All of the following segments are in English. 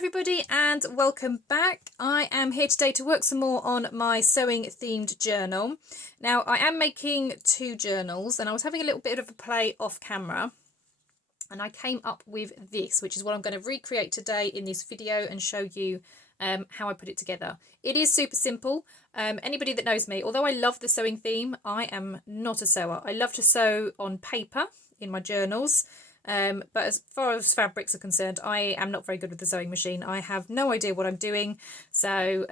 everybody and welcome back. I am here today to work some more on my sewing themed journal. Now I am making two journals and I was having a little bit of a play off camera and I came up with this, which is what I'm going to recreate today in this video and show you how I put it together. It is super simple. Anybody that knows me, although I love the sewing theme, I am not a sewer. I love to sew on paper in my journals. But as far as fabrics are concerned, I am not very good with the sewing machine. I have no idea what I'm doing. So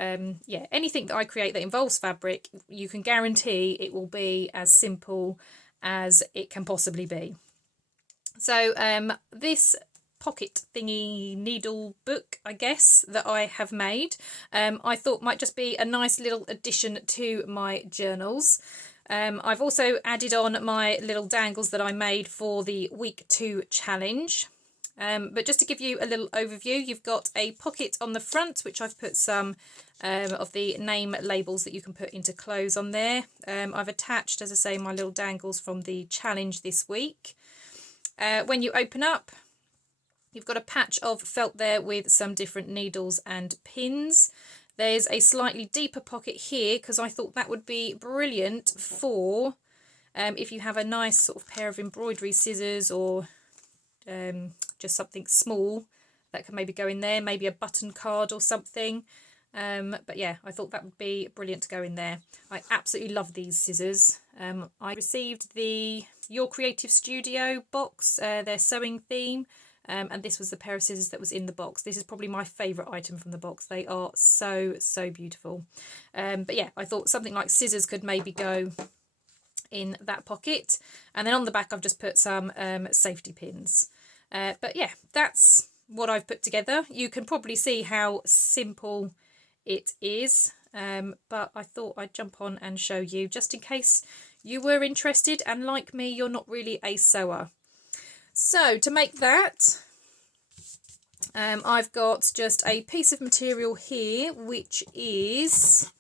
yeah, anything that I create that involves fabric, you can guarantee it will be as simple as it can possibly be. So this pocket thingy needle book, I guess, that I have made, I thought might just be a nice little addition to my journals. I've also added on my little dangles that I made for the week 2 challenge. But just to give you a little overview, you've got a pocket on the front, which I've put some of the name labels that you can put into clothes on there. I've attached, as I say, my little dangles from the challenge this week. When you open up, you've got a patch of felt there with some different needles and pins. There's a slightly deeper pocket here because I thought that would be brilliant for if you have a nice sort of pair of embroidery scissors or just something small that can maybe go in there, maybe a button card or something. But yeah, I thought that would be brilliant to go in there. I absolutely love these scissors. I received the Your Creative Studio box, their sewing theme. And this was the pair of scissors that was in the box. This is probably my favourite item from the box. They are so beautiful. But yeah, I thought something like scissors could maybe go in that pocket. And then on the back I've just put some safety pins. But yeah, that's what I've put together. You can probably see how simple it is. But I thought I'd jump on and show you just in case you were interested and like me, you're not really a sewer. So to make that, I've got just a piece of material here, which is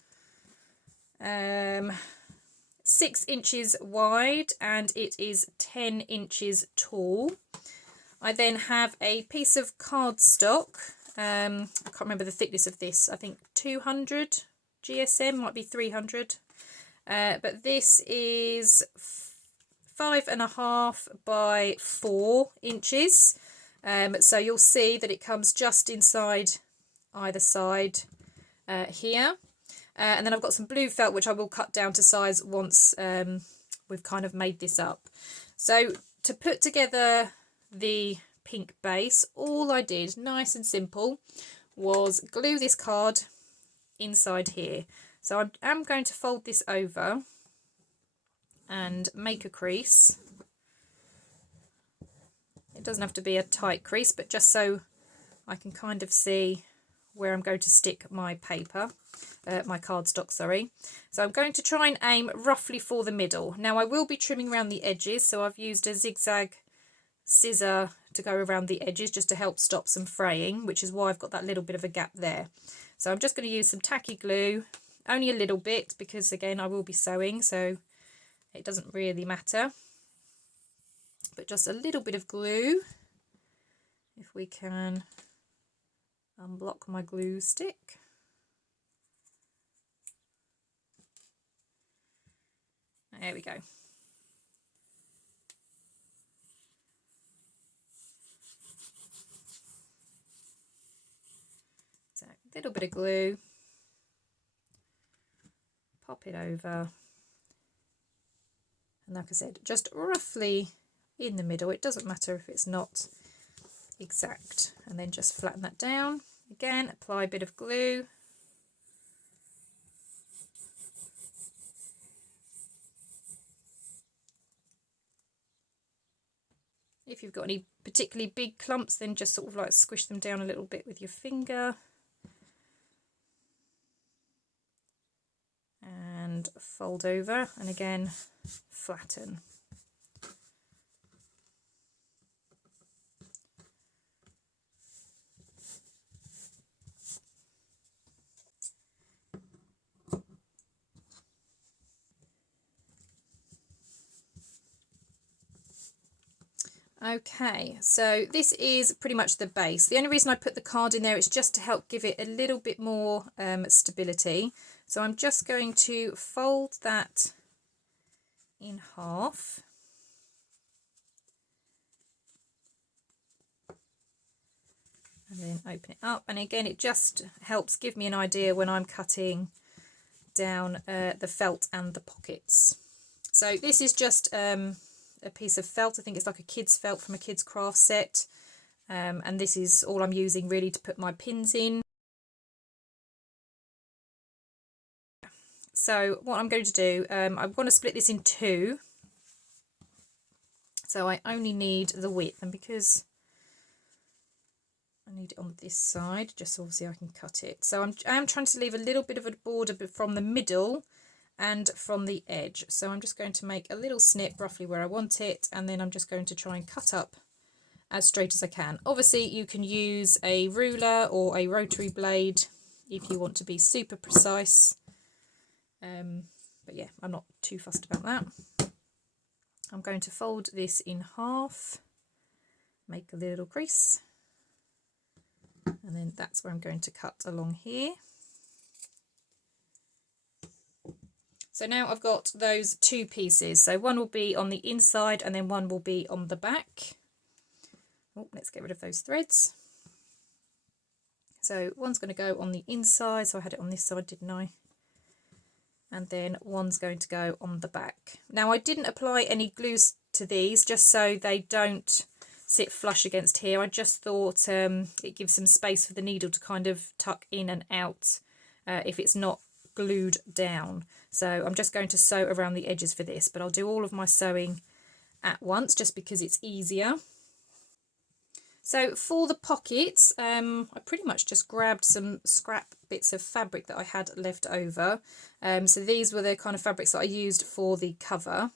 6 inches wide and it is 10 inches tall. I then have a piece of cardstock. I can't remember the thickness of this. I think 200 GSM, might be 300. But this is 5.5 by 4 inches. So you'll see that it comes just inside either side here. And then I've got some blue felt, which I will cut down to size once we've kind of made this up. So to put together the pink base, all I did, nice and simple, was glue this card inside here. So I'm going to fold this over and make a crease. It doesn't have to be a tight crease, but just so I can kind of see where I'm going to stick my paper, my cardstock, sorry. So I'm going to try and aim roughly for the middle. Now I will be trimming around the edges, so I've used a zigzag scissor to go around the edges just to help stop some fraying, which is why I've got that little bit of a gap there. So I'm just going to use some tacky glue, only a little bit, because again I will be sewing, so it doesn't really matter, but just a little bit of glue. If we can unblock my glue stick. There we go. So a little bit of glue, pop it over. And like I said, just roughly in the middle. It doesn't matter if it's not exact. And then just flatten that down. Again, apply a bit of glue. If you've got any particularly big clumps, then just sort of like squish them down a little bit with your finger. And fold over, and again flatten. Okay, so this is pretty much the base. The only reason I put the card in there is just to help give it a little bit more stability. So I'm just going to fold that in half. And then open it up. And again, it just helps give me an idea when I'm cutting down the felt and the pockets. So this is just a piece of felt. I think it's like a kid's felt from a kid's craft set. And this is all I'm using really to put my pins in. So what I'm going to do, I'm going to split this in two. So I only need the width, and because I need it on this side, just so obviously I can cut it. So I am trying to leave a little bit of a border from the middle and from the edge. So I'm just going to make a little snip roughly where I want it, and then I'm just going to try and cut up as straight as I can. Obviously you can use a ruler or a rotary blade if you want to be super precise. But yeah, I'm not too fussed about that. I'm going to fold this in half, make a little crease, and then that's where I'm going to cut along here. So now I've got those two pieces. So one will be on the inside and then one will be on the back. Oh, let's get rid of those threads. So one's going to go on the inside, so I had it on this side, didn't I? And then one's going to go on the back. Now I didn't apply any glues to these just so they don't sit flush against here. I just thought it gives some space for the needle to kind of tuck in and out if it's not glued down. So I'm just going to sew around the edges for this, but I'll do all of my sewing at once just because it's easier. So for the pockets, I pretty much just grabbed some scrap bits of fabric that I had left over. So these were the kind of fabrics that I used for the cover.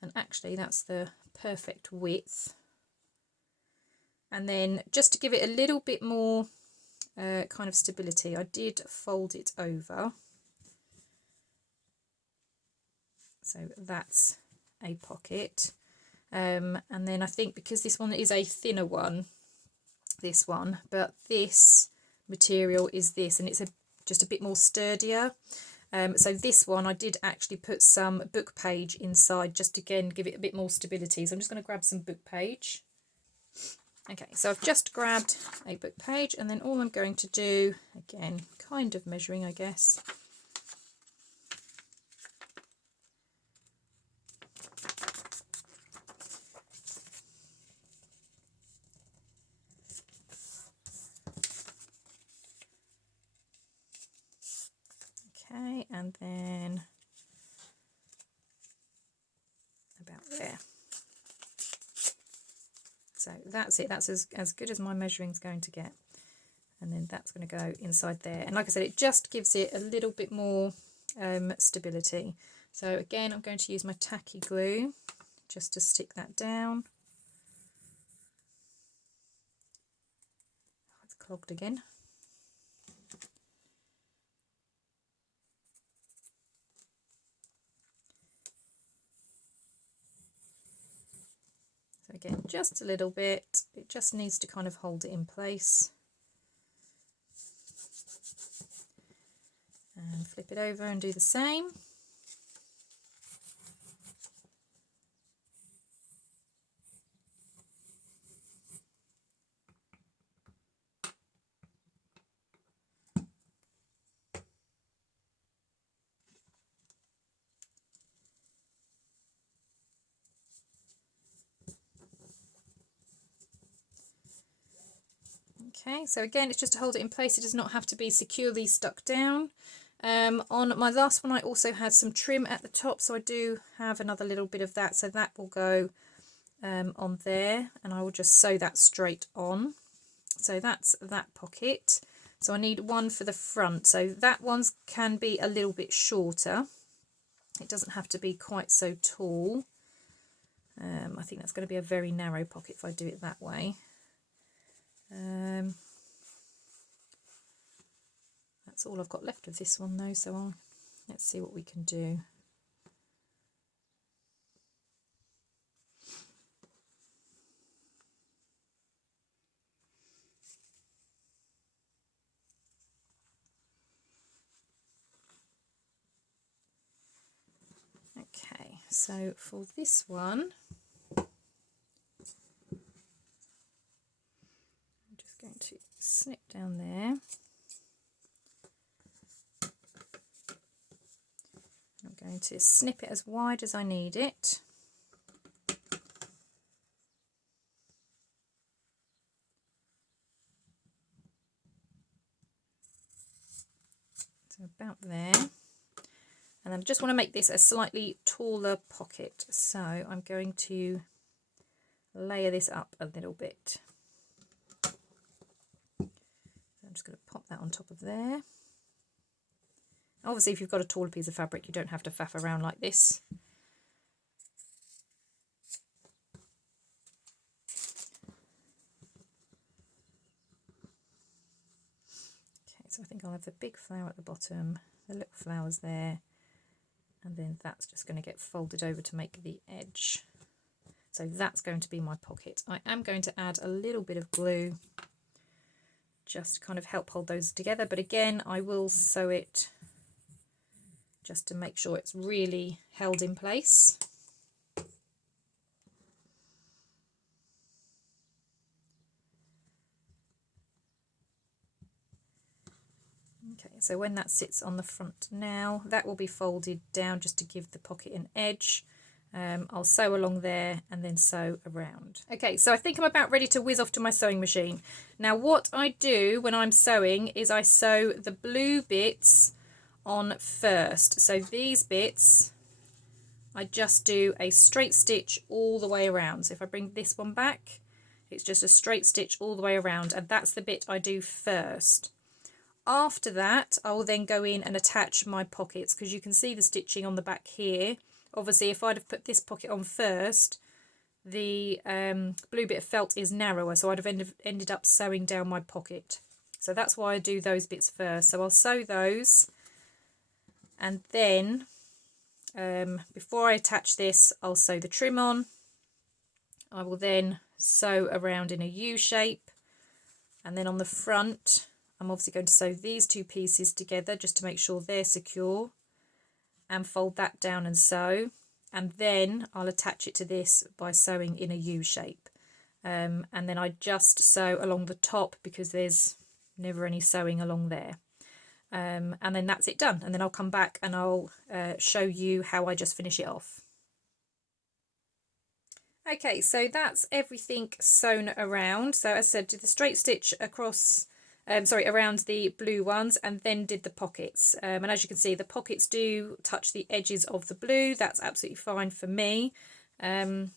And actually that's the perfect width. And then just to give it a little bit more kind of stability, I did fold it over. So that's a pocket. And then I think because this one is a thinner one, this one, but this material is this, and it's just a bit more sturdier. So this one I did actually put some book page inside, just again give it a bit more stability. So I'm just going to grab some book page. Okay, so I've just grabbed a book page, and then all I'm going to do, again kind of measuring I guess, okay, and then about there. So that's it, that's as good as my measuring's going to get. And then that's going to go inside there. And like I said, it just gives it a little bit more stability. So again, I'm going to use my tacky glue just to stick that down. Oh, it's clogged again. So again, just a little bit. It just needs to kind of hold it in place. And flip it over and do the same. Okay, so again, it's just to hold it in place. It does not have to be securely stuck down. On my last one, I also had some trim at the top, so I do have another little bit of that. So that will go on there, and I will just sew that straight on. So that's that pocket. So I need one for the front. So that one can be a little bit shorter. It doesn't have to be quite so tall. I think that's going to be a very narrow pocket if I do it that way. That's all I've got left of this one though, so let's see what we can do. Okay, so for this one, I'm just going to snip down there. I'm going to snip it as wide as I need it. So about there. And then I just want to make this a slightly taller pocket. So I'm going to layer this up a little bit. So I'm just going to pop that on top of there. Obviously, if you've got a taller piece of fabric, you don't have to faff around like this. Okay, so I think I'll have the big flower at the bottom, the little flowers there, and then that's just going to get folded over to make the edge. So that's going to be my pocket. I am going to add a little bit of glue just to kind of help hold those together, but again, I will sew it just to make sure it's really held in place. Okay, so when that sits on the front now, that will be folded down just to give the pocket an edge. I'll sew along there and then sew around. Okay, so I think I'm about ready to whiz off to my sewing machine. Now what I do when I'm sewing is I sew the blue bits on first. So these bits, I just do a straight stitch all the way around. So if I bring this one back, it's just a straight stitch all the way around, and that's the bit I do first. After that, I will then go in and attach my pockets, because you can see the stitching on the back here. Obviously, if I'd have put this pocket on first, the blue bit of felt is narrower, so I'd have ended up sewing down my pocket. So that's why I do those bits first. So I'll sew those, and then before I attach this, I'll sew the trim on. I will then sew around in a U shape, and then on the front, I'm obviously going to sew these two pieces together just to make sure they're secure, and fold that down and sew, and then I'll attach it to this by sewing in a U shape, and then I just sew along the top because there's never any sewing along there, and then that's it done, and then I'll come back and I'll show you how I just finish it off. Okay, so that's everything sewn around. So as I said, did the straight stitch across around the blue ones, and then did the pockets, and as you can see, the pockets do touch the edges of the blue. That's absolutely fine for me, but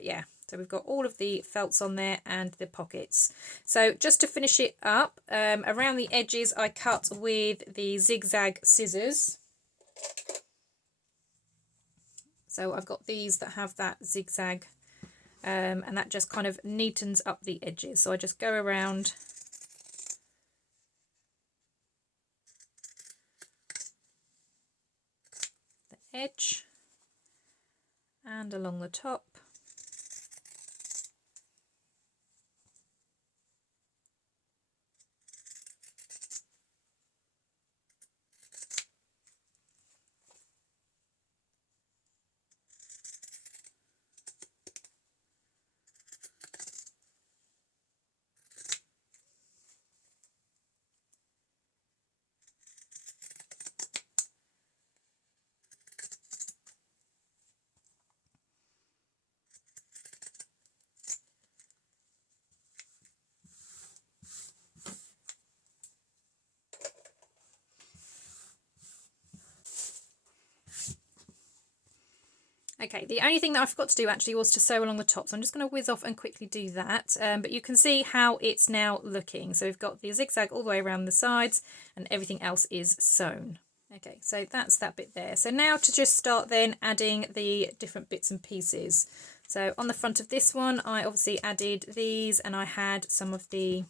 yeah, so we've got all of the felts on there and the pockets. So just to finish it up, around the edges I cut with the zigzag scissors. So I've got these that have that zigzag, and that just kind of neatens up the edges. So I just go around edge and along the top. Okay, the only thing that I forgot to do actually was to sew along the top, so I'm just going to whiz off and quickly do that, but you can see how it's now looking. So we've got the zigzag all the way around the sides and everything else is sewn. Okay, so that's that bit there. So now to just start then adding the different bits and pieces. So on the front of this one, I obviously added these, and I had some of the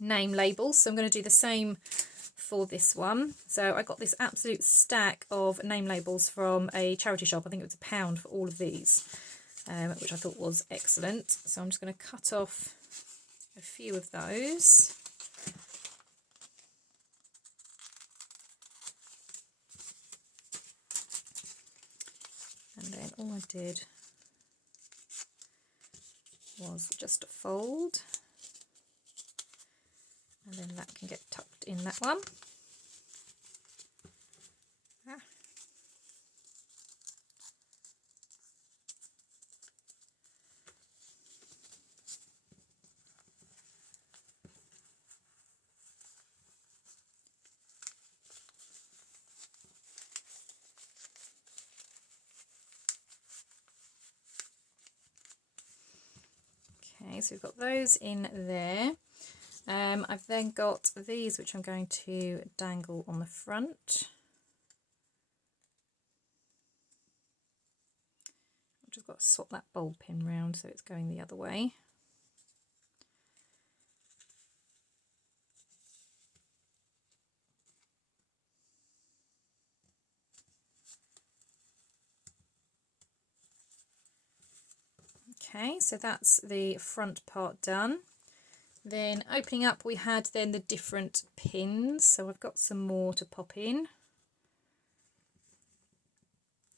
name labels, so I'm going to do the same for this one. So I got this absolute stack of name labels from a charity shop. I think it was £1 for all of these, which I thought was excellent. So I'm just going to cut off a few of those. And then all I did was just fold, and then that can get tucked in that one. Okay, so we've got those in there. I've then got these which I'm going to dangle on the front. I've just got to swap that bulb pin round so it's going the other way. Okay, so that's the front part done. Then opening up, we had then the different pins. So I've got some more to pop in.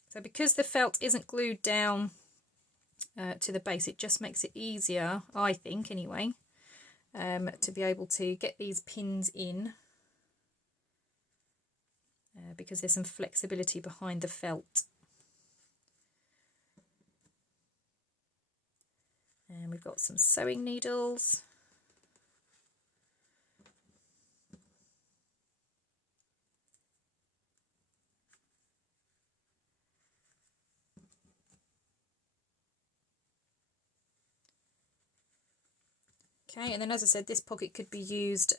So because the felt isn't glued down to the base, it just makes it easier, I think anyway, to be able to get these pins in. Because there's some flexibility behind the felt. And we've got some sewing needles. Okay, and then as I said, this pocket could be used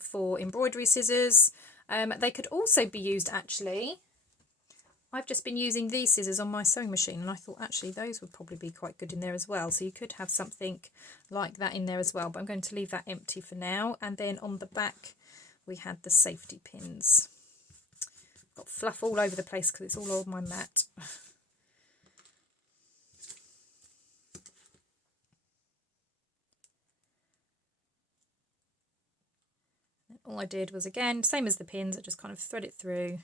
for embroidery scissors. They could also be used actually. I've just been using these scissors on my sewing machine, and I thought actually those would probably be quite good in there as well. So you could have something like that in there as well, but I'm going to leave that empty for now. And then on the back we had the safety pins. Got fluff all over the place because it's all over my mat. And all I did was, again, same as the pins, I just kind of thread it through.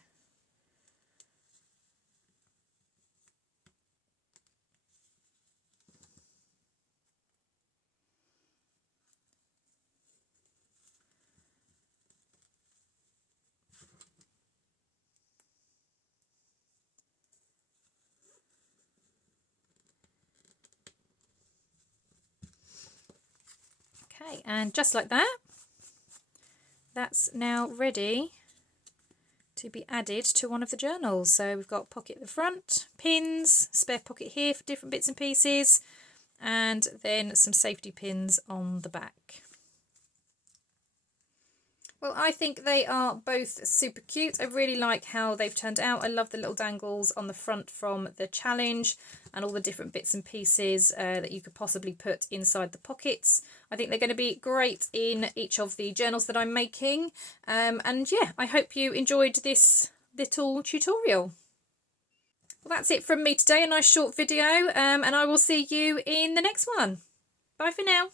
Okay, and just like that, that's now ready to be added to one of the journals. So we've got pocket at the front, pins, spare pocket here for different bits and pieces, and then some safety pins on the back. Well, I think they are both super cute. I really like how they've turned out. I love the little dangles on the front from the challenge and all the different bits and pieces that you could possibly put inside the pockets. I think they're going to be great in each of the journals that I'm making. And yeah, I hope you enjoyed this little tutorial. Well, that's it from me today, a nice short video, and I will see you in the next one. Bye for now.